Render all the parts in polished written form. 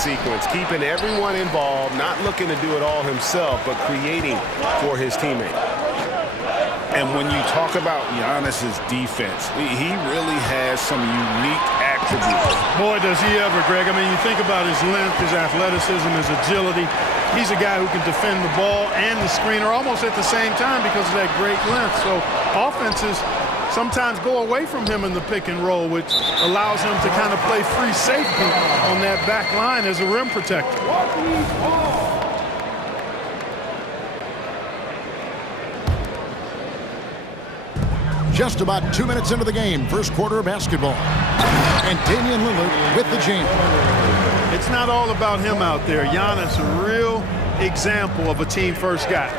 sequence, keeping everyone involved, not looking to do it all himself, but creating for his teammate. And when you talk about Giannis's defense, he really has some unique attributes. Boy, does he ever, Greg. I mean, you think about his length, his athleticism, his agility. He's a guy who can defend the ball and the screener almost at the same time because of that great length. So offenses sometimes go away from him in the pick and roll, which allows him to kind of play free safety on that back line as a rim protector. Just about 2 minutes into the game, first quarter of basketball. And Damian Lillard with the jam. It's not all about him out there. Giannis, a real example of a team-first guy.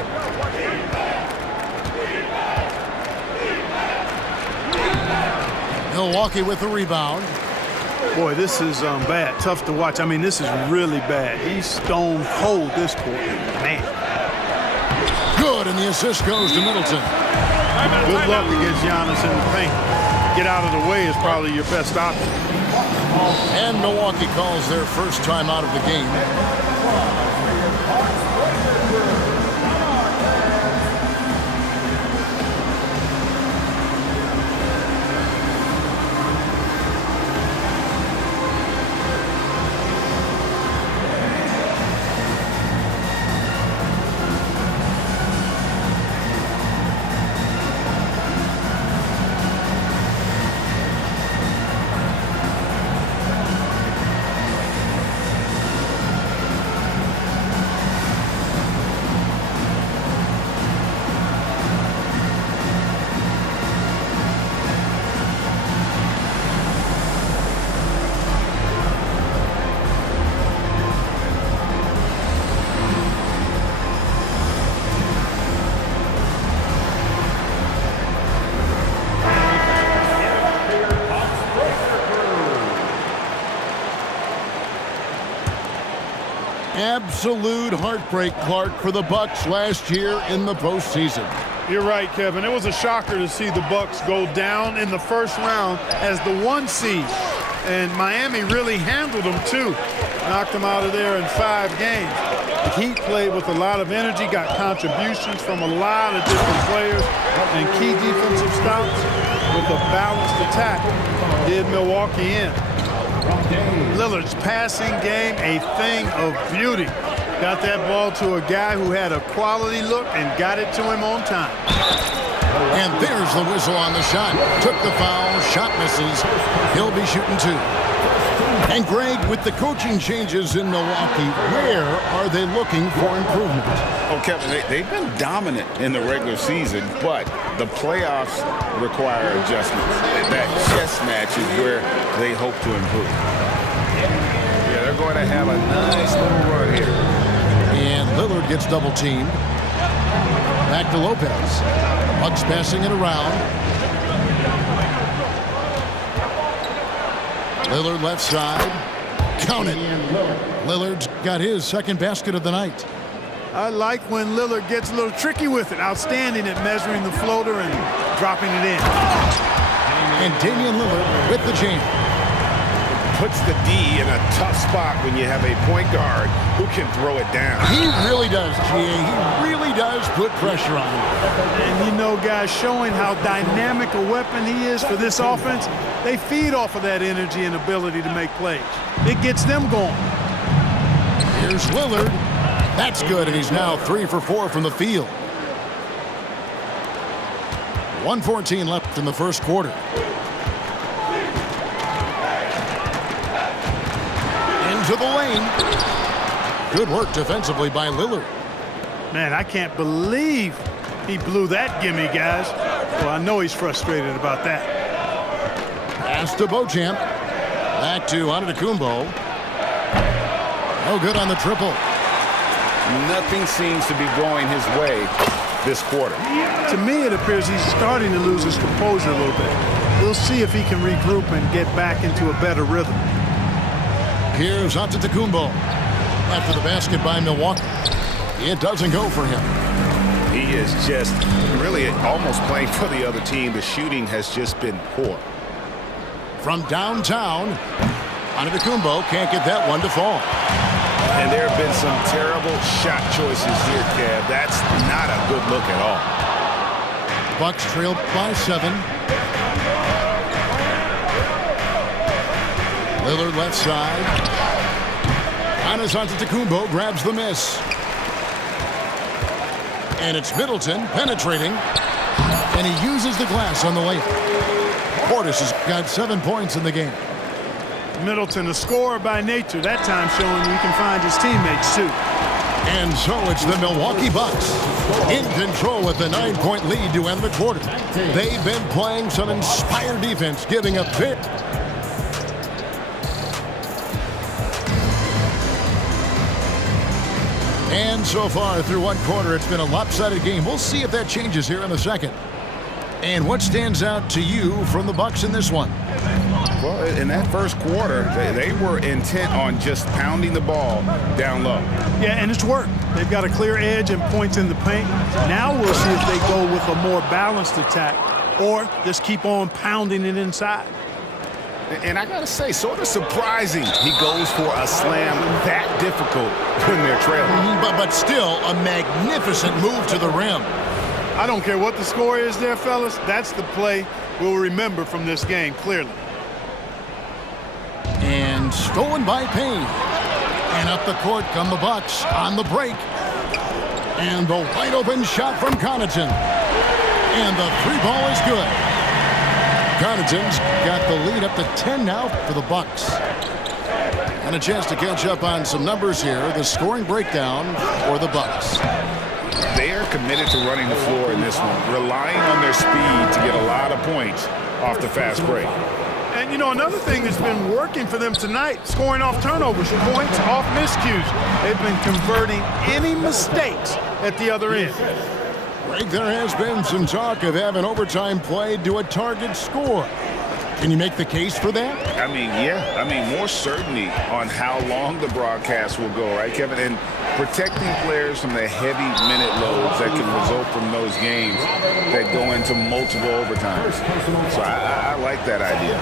Milwaukee with the rebound. Boy, this is bad. Tough to watch. I mean, this is really bad. He's stone cold this quarter. Man. Good, and the assist goes to Middleton. Good luck against Giannis in the paint. Get out of the way is probably your best option. And Milwaukee calls their first time out of the game. Absolute heartbreak, Clark, for the Bucks last year in the postseason. You're right, Kevin. It was a shocker to see the Bucks go down in the first round as the 1 seed. And Miami really handled them, too. Knocked them out of there in 5 games. The Heat played with a lot of energy, got contributions from a lot of different players, and key defensive stops with a balanced attack did Milwaukee in. Lillard's passing game, a thing of beauty. Got that ball to a guy who had a quality look and got it to him on time. And there's the whistle on the shot. Took the foul, shot misses. He'll be shooting 2. And Greg, with the coaching changes in Milwaukee, where are they looking for improvement? Oh, Kevin, they've been dominant in the regular season, but the playoffs require adjustments. That chess match is where they hope to improve. Yeah, they're going to have a nice little run here. And Lillard gets double teamed. Back to Lopez. Bucks passing it around. Lillard left side. Count it. Lillard's got his second basket of the night. I like when Lillard gets a little tricky with it. Outstanding at measuring the floater and dropping it in. And Damian Lillard with the jam. Puts the D in a tough spot when you have a point guard who can throw it down. He really does, G.A. He really does put pressure on him. And you know, guys, showing how dynamic a weapon he is for this offense, they feed off of that energy and ability to make plays. It gets them going. Here's Lillard. That's good, and he's now 3 for 4 from the field. 1:14 left in the first quarter. Into the lane. Good work defensively by Lillard. Man, I can't believe he blew that gimme, guys. Well, I know he's frustrated about that. Pass to Beauchamp. Back to Antetokounmpo. No good on the triple. Nothing seems to be going his way this quarter. To me, it appears he's starting to lose his composure a little bit. We'll see if he can regroup and get back into a better rhythm. Here's Antetokounmpo. After the basket by Milwaukee. It doesn't go for him. He is just really almost playing for the other team. The shooting has just been poor. From downtown, Antetokounmpo can't get that one to fall. And there have been some terrible shot choices here, Kev. That's not a good look at all. Bucks trail by 7. Lillard left side. Giannis Antetokounmpo grabs the miss. And it's Middleton penetrating. And he uses the glass on the layup. Portis has got 7 points in the game. Middleton, a scorer by nature, that time showing he can find his teammates too. And so it's the Milwaukee Bucks in control with the 9-point lead to end the quarter. They've been playing some inspired defense, giving up big. And so far through one quarter, it's been a lopsided game. We'll see if that changes here in the second. And what stands out to you from the Bucks in this one? Well, in that first quarter, they were intent on just pounding the ball down low. Yeah, and it's worked. They've got a clear edge and points in the paint. Now we'll see if they go with a more balanced attack or just keep on pounding it inside. And I got to say, sort of surprising he goes for a slam that difficult when they're trailing. But still a magnificent move to the rim. I don't care what the score is there, fellas. That's the play we'll remember from this game, clearly. And stolen by Payne. And up the court come the Bucks on the break. And the wide open shot from Connaughton. And the 3-ball is good. Connaughton's got the lead up to 10 now for the Bucks. And a chance to catch up on some numbers here. The scoring breakdown for the Bucks. They are committed to running the floor in this one, relying on their speed to get a lot of points off the fast break. And, you know, another thing that's been working for them tonight, scoring off turnovers, points off miscues. They've been converting any mistakes at the other end. Greg, there has been some talk of having overtime played to a target score. Can you make the case for that? I mean, yeah. I mean, more certainty on how long the broadcast will go, right, Kevin? And protecting players from the heavy minute loads that can result from those games that go into multiple overtimes. So I like that idea.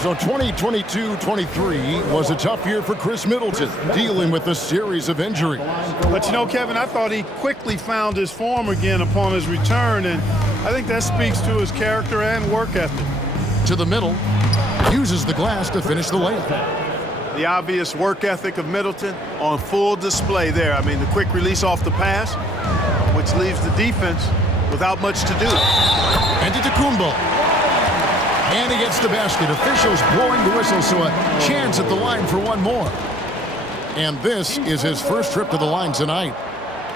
So 2022-23 was a tough year for Chris Middleton, dealing with a series of injuries. But, you know, Kevin, I thought he quickly found his form again upon his return, and I think that speaks to his character and work ethic. To the middle, uses the glass to finish the layup. The obvious work ethic of Middleton on full display there. I mean, the quick release off the pass, which leaves the defense without much to do. Antetokounmpo. And he gets the basket. Officials blowing the whistle, so a chance at the line for one more. And this is his first trip to the line tonight.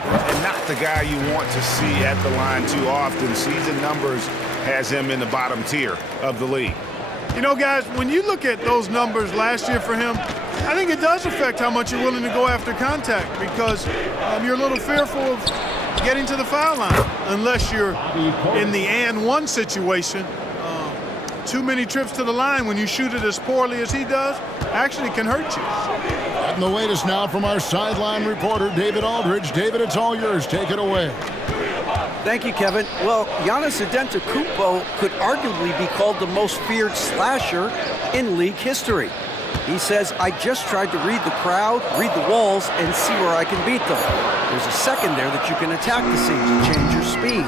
And not the guy you want to see at the line too often. Season numbers has him in the bottom tier of the league. You know, guys, when you look at those numbers last year for him, I think it does affect how much you're willing to go after contact because you're a little fearful of getting to the foul line unless you're in the and one situation. Too many trips to the line when you shoot it as poorly as he does actually can hurt you. And the latest now from our sideline reporter, David Aldridge. David, it's all yours. Take it away. Thank you, Kevin. Well, Giannis Antetokounmpo could arguably be called the most feared slasher in league history. He says, I just tried to read the crowd, read the walls, and see where I can beat them. There's a second there that you can attack the seams and change your speed.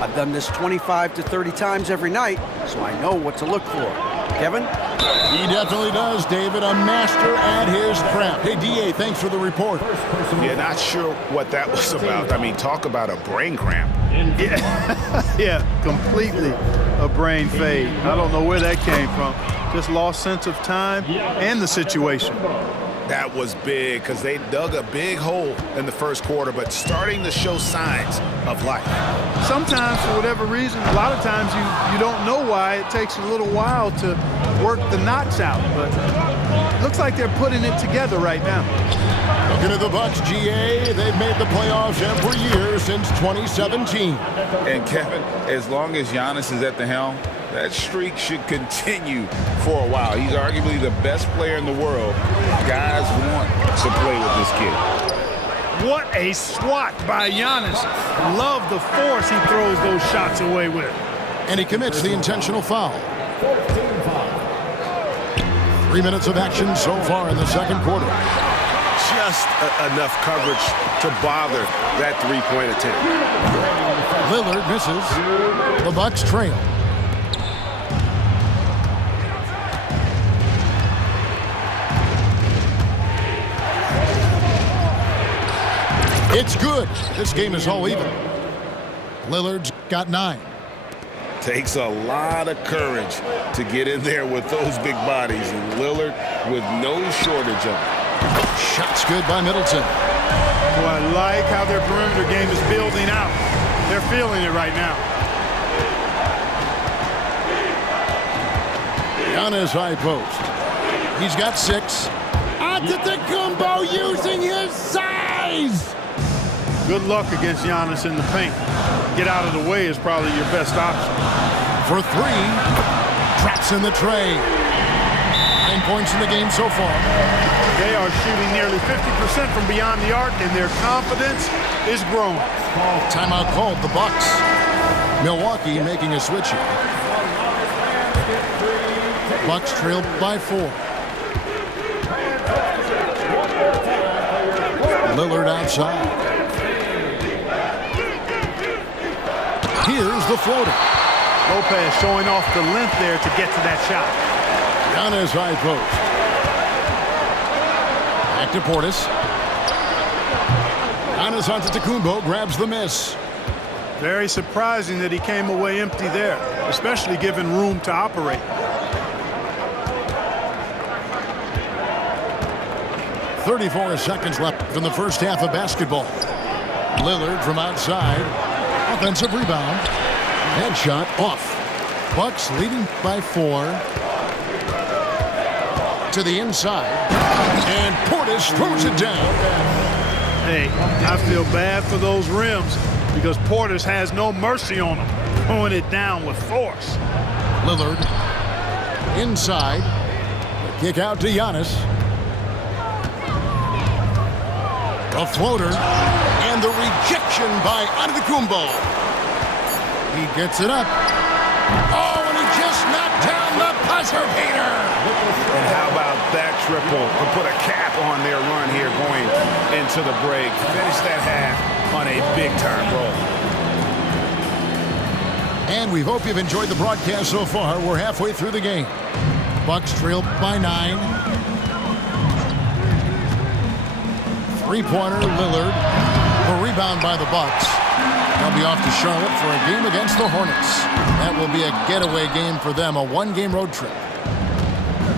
I've done this 25 to 30 times every night, so I know what to look for. Kevin? He definitely does, David. A master at his craft. Hey, D.A., thanks for the report. Yeah, not sure what that was about. I mean, talk about a brain cramp. Yeah, completely a brain fade. I don't know where that came from. Just lost sense of time and the situation. That was big because they dug a big hole in the first quarter, but starting to show signs of life. Sometimes, for whatever reason, a lot of times you don't know why. It takes a little while to work the knots out, but it looks like they're putting it together right now. Looking at the Bucks, GA, they've made the playoffs every year since 2017. And Kevin, as long as Giannis is at the helm, that streak should continue for a while. He's arguably the best player in the world. Guys want to play with this kid. What a swat by Giannis. Love the force he throws those shots away with. And he commits the intentional foul. 3 minutes of action so far in the second quarter. Just enough coverage to bother that three-point attempt. Lillard misses. The Bucks trail. It's good. This game is all even. Lillard's got 9. Takes a lot of courage to get in there with those big bodies, and Lillard with no shortage of it. Shot's good by Middleton. Boy, I like how their perimeter game is building out. They're feeling it right now. Giannis high post. He's got 6. Antetokounmpo using his size. Good luck against Giannis in the paint. Get out of the way is probably your best option. For 3. Traps in the tray. 9 points in the game so far. They are shooting nearly 50% from beyond the arc, and their confidence is growing. Timeout called, the Bucks. Milwaukee making a switch here. Bucks trail by 4. Lillard outside. Here's the floater. Lopez showing off the length there to get to that shot. Giannis high post. Back to Portis. Giannis Antetokounmpo grabs the miss. Very surprising that he came away empty there, especially given room to operate. .34 seconds left in the first half of basketball. Lillard from outside. Offensive rebound. Headshot off. Bucks leading by 4. To the inside. And Portis throws it down. Hey, I feel bad for those rims because Portis has no mercy on them, throwing it down with force. Lillard inside. The kick out to Giannis. A floater. And the rejection by Antetokounmpo. He gets it up. Oh, and he just knocked down the buzzer beater. And how about that triple to put a cap on their run here going into the break. Finish that half on a big-time roll. And we hope you've enjoyed the broadcast so far. We're halfway through the game. Bucks trail by 9. Three-pointer, Lillard. A rebound by the Bucks. They'll be off to Charlotte for a game against the Hornets. That will be a getaway game for them, a one-game road trip.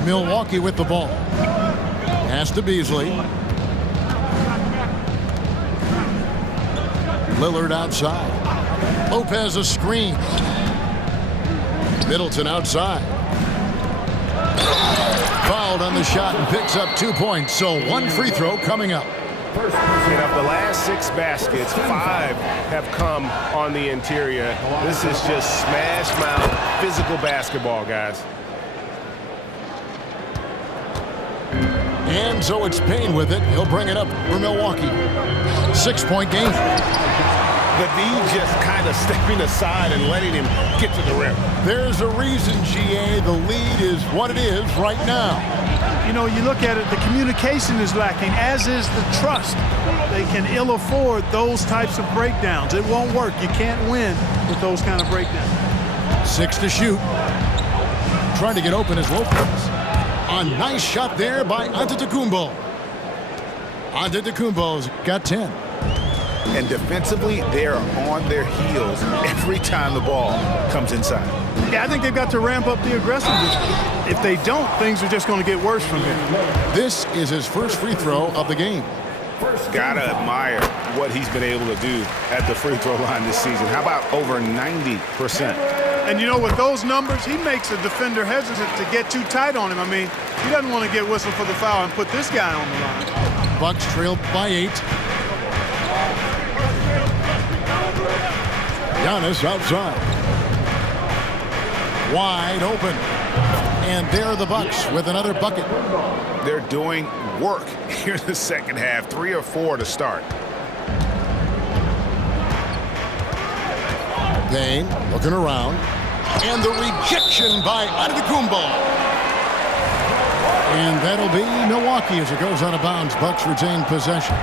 Milwaukee with the ball. Pass to Beasley. Lillard outside. Lopez a screen. Middleton outside. Fouled on the shot and picks up 2 points. So 1 free throw coming up. And of the last 6 baskets, 5 have come on the interior. This is just smash mouth, physical basketball, guys. And so it's Payne with it. He'll bring it up for Milwaukee. 6-point game. The D just kind of stepping aside and letting him get to the rim. There's a reason, GA, the lead is what it is right now. You know, you look at it, the communication is lacking, as is the trust. They can ill afford those types of breakdowns. It won't work. You can't win with those kind of breakdowns. 6 to shoot. Trying to get open is Lopez. A nice shot there by Antetokounmpo. Antetokounmpo's got 10. And defensively, they're on their heels every time the ball comes inside. Yeah, I think they've got to ramp up the aggressiveness. If they don't, things are just going to get worse from here. This is his first free throw of the game. Gotta admire what he's been able to do at the free throw line this season. How about over 90%? And you know, with those numbers, he makes a defender hesitant to get too tight on him. I mean, he doesn't want to get whistled for the foul and put this guy on the line. Bucks trail by 8. Giannis outside. Wide open. And there are the Bucks with another bucket. They're doing work here in the second half. 3 or 4 to start. Payne looking around. And the rejection by Antetokounmpo. And that'll be Milwaukee as it goes out of bounds. Bucks retain possession.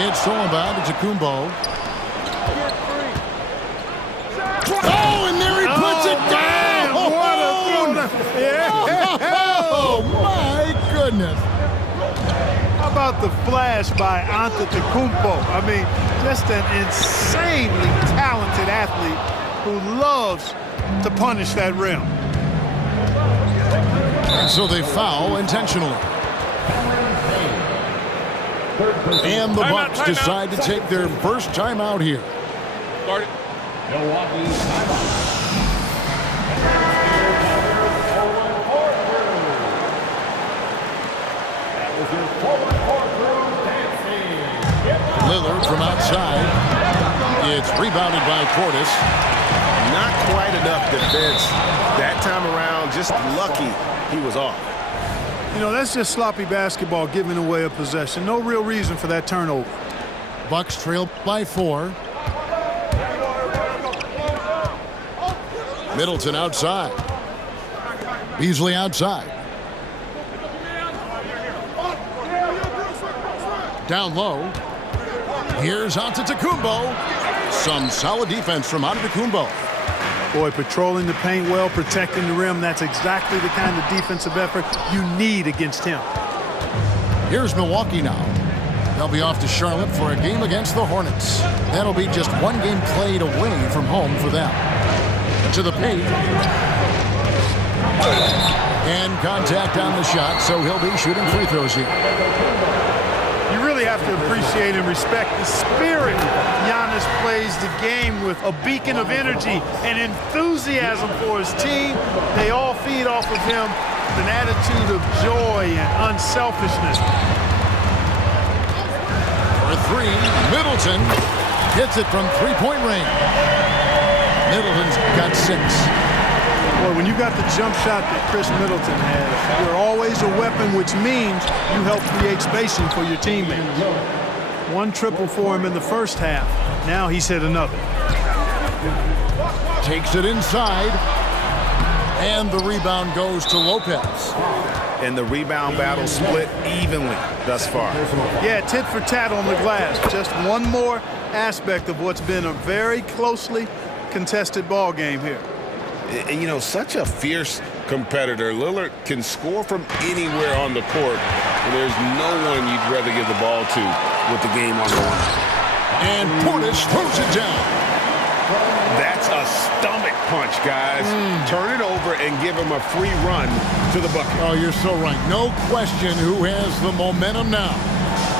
It's thrown by Antetokounmpo. Oh, and there he puts it down! Man, what a throw! Yeah. Oh, my goodness. How about the flash by Antetokounmpo? I mean, just an insanely talented athlete who loves to punish that rim. So they foul intentionally. And the Bucks decide to take their first timeout here. Start it. Milwaukee timeout. Lillard from outside. It's rebounded by Portis. Not quite enough defense that time around. Just lucky he was off. You know, that's just sloppy basketball, giving away a possession. No real reason for that turnover. Bucks trail by 4. Middleton outside. Beasley outside. Down low. Here's Antetokounmpo. Some solid defense from Antetokounmpo. Boy, patrolling the paint well, protecting the rim. That's exactly the kind of defensive effort you need against him. Here's Milwaukee now. They'll be off to Charlotte for a game against the Hornets. That'll be just one game played away from home for them. To the paint. And contact on the shot, so he'll be shooting free throws here. You really have to appreciate and respect the spirit Giannis plays the game with. A beacon of energy and enthusiasm for his team. They all feed off of him with an attitude of joy and unselfishness. For 3, Middleton hits it from three-point range. Middleton's got 6. Boy, when you got the jump shot that Chris Middleton has, you're always a weapon, which means you help create spacing for your teammates. 1 triple for him in the first half. Now he's hit another. Takes it inside. And the rebound goes to Lopez. And the rebound battle split evenly thus far. Yeah, tit for tat on the glass. Just one more aspect of what's been a very closely contested ball game here. You know, such a fierce competitor. Lillard can score from anywhere on the court, and there's no one you'd rather give the ball to with the game on the line. And Portis throws it down. That's a stomach punch, guys. Turn it over and give him a free run to the bucket. Oh, you're so right. No question who has the momentum now.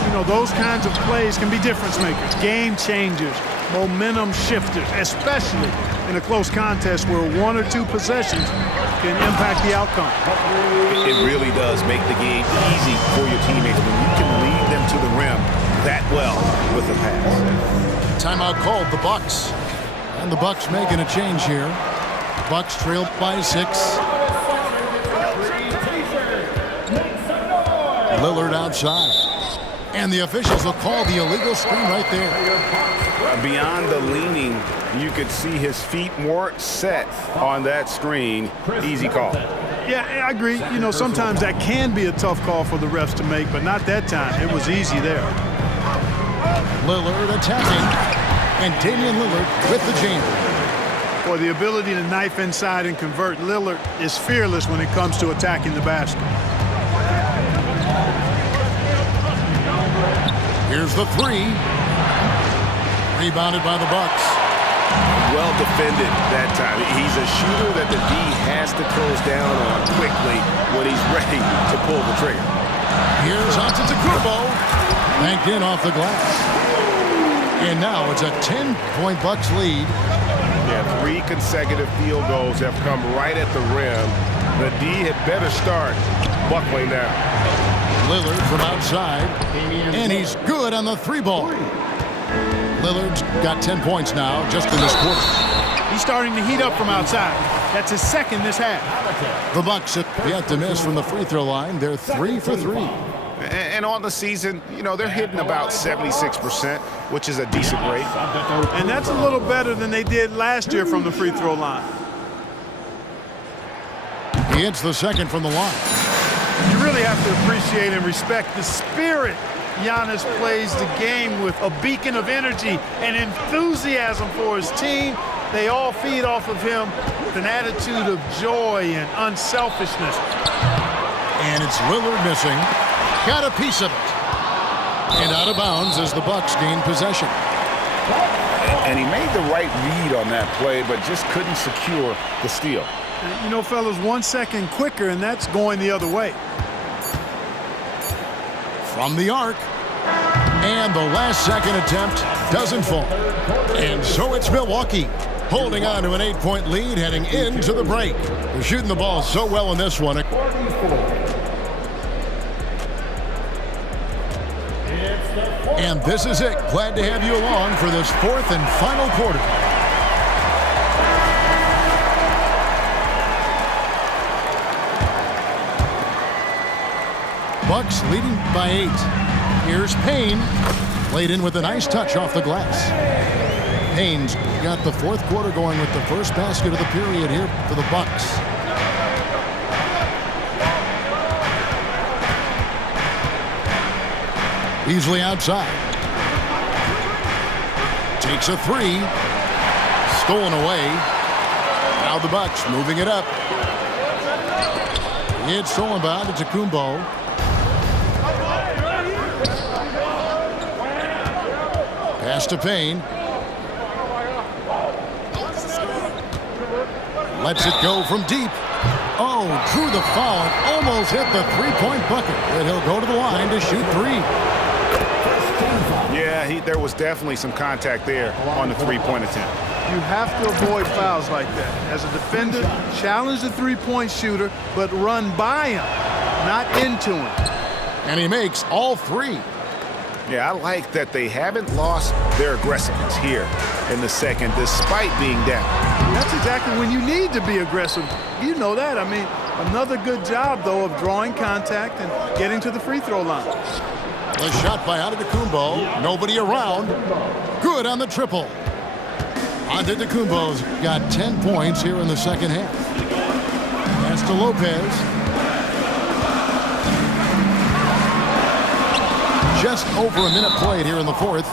You know, those kinds of plays can be difference makers, game changers, momentum shifters, especially in a close contest where 1 or 2 possessions can impact the outcome. It really does make the game easy for your teammates when you can lead them to the rim that well with a pass. Timeout called, the Bucks. And the Bucks making a change here. Bucks trail by 6. Lillard outside. And the officials will call the illegal screen right there. Beyond the leaning, you could see his feet more set on that screen. Easy call. Yeah, I agree. You know, sometimes that can be a tough call for the refs to make, but not that time. It was easy there. Lillard attacking. And Damian Lillard with the jam. Boy, the ability to knife inside and convert. Lillard is fearless when it comes to attacking the basket. Here's the 3. Rebounded by the Bucks. Well defended that time. He's a shooter that the D has to close down on quickly when he's ready to pull the trigger. Here's Antetokounmpo. Banked in off the glass. And now it's a 10-point Bucks lead. Yeah, 3 consecutive field goals have come right at the rim. The D had better start buckling now. Lillard from outside. And he's good on the 3-ball. Lillard's got 10 points now just in this quarter. He's starting to heat up from outside. That's his second this half. The Bucks have yet to miss from the free throw line. They're 3 for 3. And on the season, you know, they're hitting about 76%, which is a decent rate. And that's a little better than they did last year from the free throw line. He hits the second from the line. You really have to appreciate and respect the spirit Giannis plays the game with, a beacon of energy and enthusiasm for his team. They all feed off of him with an attitude of joy and unselfishness. And it's Lillard missing. Got a piece of it. And out of bounds as the Bucks gain possession. And he made the right read on that play, but just couldn't secure the steal. You know, fellas, 1 second quicker, and that's going the other way. From the arc. And the last second attempt doesn't fall. And so it's Milwaukee holding on to an 8-point lead heading into the break. They're shooting the ball so well in this one. And this is it. Glad to have you along for this fourth and final quarter. Bucks leading by 8. Here's Payne. Played in with a nice touch off the glass. Payne's got the fourth quarter going with the first basket of the period here for the Bucks. Beasley outside. Takes a three. Stolen away. Now the Bucks moving it up. It's stolen by Antetokounmpo. Pass to Payne. Lets it go from deep. Oh, drew the foul and almost hit the three-point bucket. And he'll go to the line to shoot three. Yeah, there was definitely some contact there on the three-point attempt. You have to avoid fouls like that. As a defender, challenge the three-point shooter, but run by him, not into him. And he makes all three. Yeah, I like that they haven't lost their aggressiveness here in the second, despite being down. That's exactly when you need to be aggressive. You know that. I mean, another good job, though, of drawing contact and getting to the free throw line. The shot by Antetokounmpo. Nobody around. Good on the triple. Antetokounmpo's got 10 points here in the second half. Pass to Lopez. Just over a minute played here in the fourth.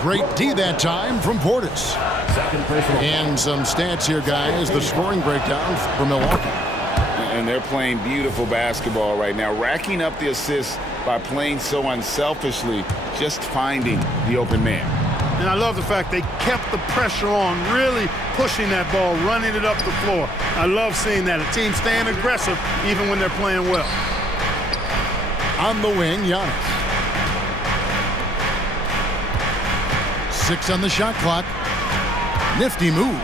Great D that time from Portis. And some stats here, guys. The scoring breakdown for Milwaukee. And they're playing beautiful basketball right now, racking up the assists by playing so unselfishly, just finding the open man. And I love the fact they kept the pressure on, really pushing that ball, running it up the floor. I love seeing that. A team staying aggressive even when they're playing well. On the wing, Giannis. 6 on the shot clock. Nifty move.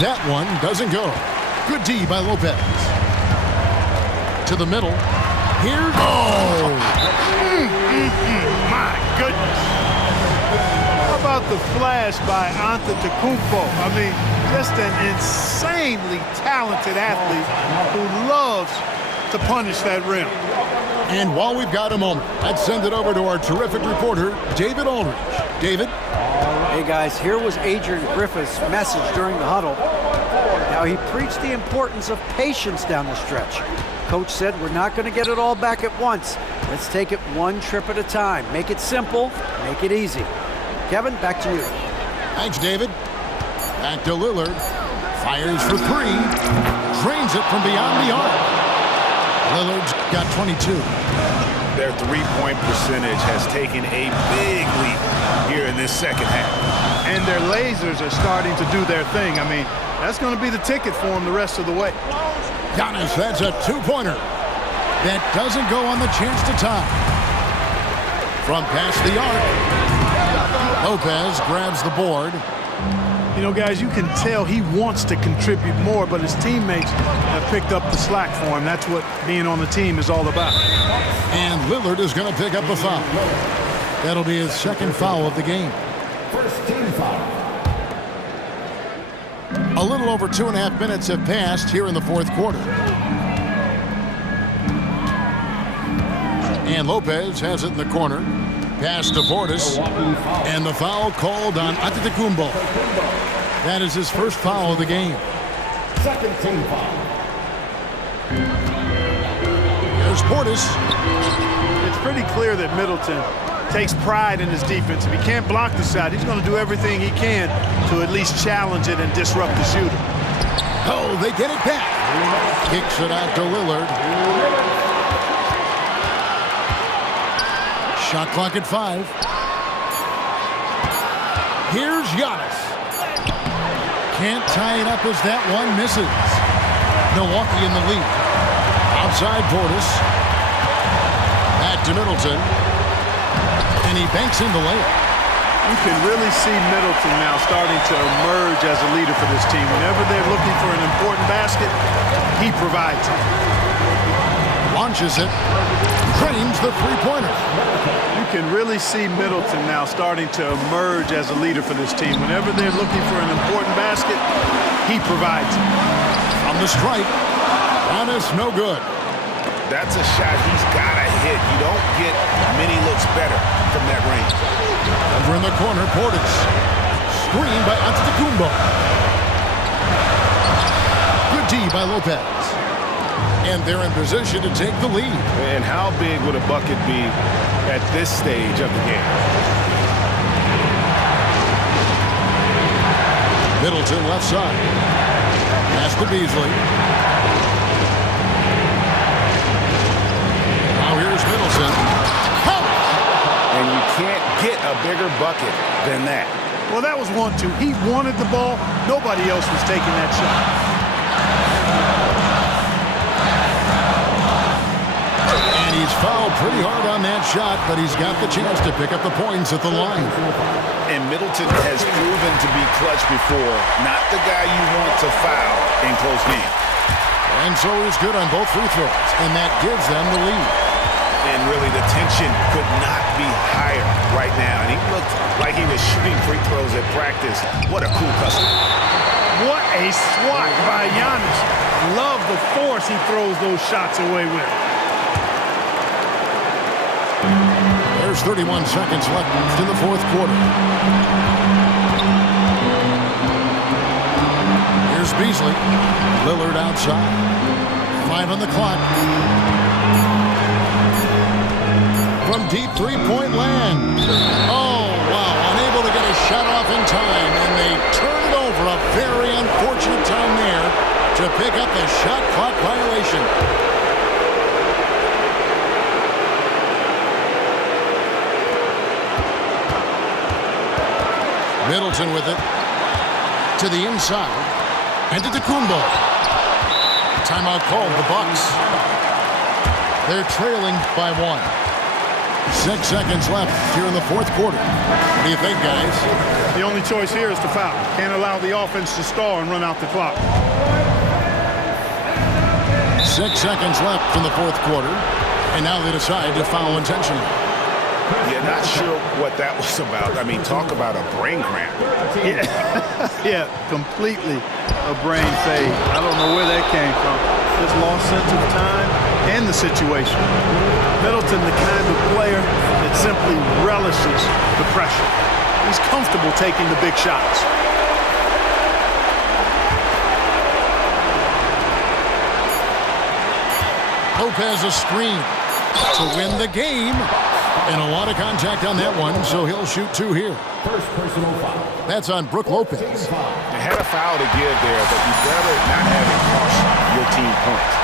That one doesn't go. Good D by Lopez. To the middle. Here goes. My goodness. How about the flash by Antetokounmpo? I mean, just an insanely talented athlete who loves to punish that rim. And while we've got a moment, let's send it over to our terrific reporter, David Aldridge. David? Hey, guys, here was Adrian Griffith's message during the huddle. Now, he preached the importance of patience down the stretch. Coach said, we're not going to get it all back at once. Let's take it one trip at a time. Make it simple, make it easy. Kevin, back to you. Thanks, David. Back to Lillard. Fires for three. Drains it from beyond the arc. Lillard's got 22. Their three-point percentage has taken a big leap here in this second half. And their lasers are starting to do their thing. I mean, that's going to be the ticket for them the rest of the way. Giannis, that's a two-pointer. That doesn't go on the chance to tie. From past the arc, Lopez grabs the board. You know, guys, you can tell he wants to contribute more, but his teammates have picked up the slack for him. That's what being on the team is all about. And Lillard is going to pick up a foul. That'll be his second foul of the game. First team foul. A little over 2.5 minutes have passed here in the fourth quarter. And Lopez has it in the corner. Pass to Portis. And the foul called on Antetokounmpo. That is his first foul of the game. Second team foul. Here's Portis. It's pretty clear that Middleton takes pride in his defense. If he can't block the shot, he's going to do everything he can to at least challenge it and disrupt the shooter. Oh, they get it back. Kicks it out to Lillard. Shot clock at 5. Here's Giannis. Can't tie it up as that one misses. Milwaukee in the lead. Outside Portis. Back to Middleton. And he banks in the layup. You can really see Middleton now starting to emerge as a leader for this team. Whenever they're looking for an important basket, he provides it. Launches it. Drains the three-pointer. You can really see Middleton now starting to emerge as a leader for this team. Whenever they're looking for an important basket, he provides it. From the stripe. Giannis, no good. That's a shot he's got to hit. You don't get many looks better from that range. Over in the corner, Portis. Screen by Antetokounmpo. Good D by Lopez. And they're in position to take the lead. And how big would a bucket be at this stage of the game? Middleton left side. Pass to Beasley. Now here's Middleton. And you can't get a bigger bucket than that. Well, that was 1-2. He wanted the ball. Nobody else was taking that shot. And he's fouled pretty hard on that shot, but he's got the chance to pick up the points at the line. And Middleton has proven to be clutch before. Not the guy you want to foul in close games. And so he's good on both free throws, and that gives them the lead. And really, the tension could not be higher right now. And he looked like he was shooting free throws at practice. What a cool customer. What a swat by Giannis. Love the force he throws those shots away with. There's 31 seconds left in the fourth quarter. Here's Beasley. Lillard outside. 5 on the clock. From deep three-point land. Oh, wow. Unable to get a shot off in time, and they turn it over. A very unfortunate time there to pick up the shot clock violation. Middleton with it. To the inside. And to Antetokounmpo. Timeout called, the Bucks. They're trailing by 1. 6 seconds left here in the fourth quarter. What do you think, guys? The only choice here is to foul. Can't allow the offense to stall and run out the clock. 6 seconds left in the fourth quarter. And now they decide to foul intentionally. Yeah, not sure what that was about. I mean, talk about a brain cramp. Yeah, completely a brain fade. I don't know where that came from. Just lost sense of time and the situation. Middleton, the kind of player that simply relishes the pressure. He's comfortable taking the big shots. Lopez a screen to win the game. And a lot of contact on that one, so he'll shoot 2 here. First personal foul. That's on Brook Lopez. They had a foul to give there, but you better not have it cost your team points.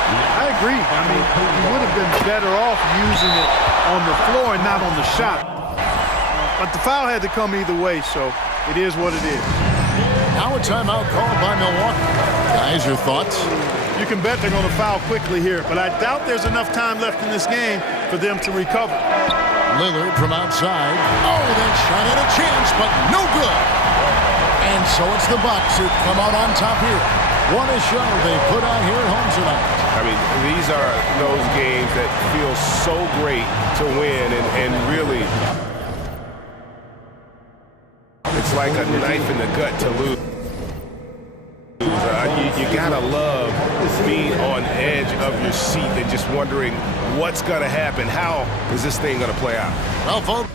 I agree. I mean, you would have been better off using it on the floor and not on the shot. But the foul had to come either way, so it is what it is. Now a timeout called by Milwaukee. Guys, your thoughts? You can bet they're going to foul quickly here, but I doubt there's enough time left in this game for them to recover. Lillard from outside. Oh, that shot had a chance, but no good. And so it's the Bucks who come out on top here. What a show they put on here at home tonight. I mean, these are those games that feel so great to win, and really, it's like a knife in the gut to lose. You gotta love being on edge of your seat and just wondering what's gonna happen. How is this thing gonna play out? Well, folks.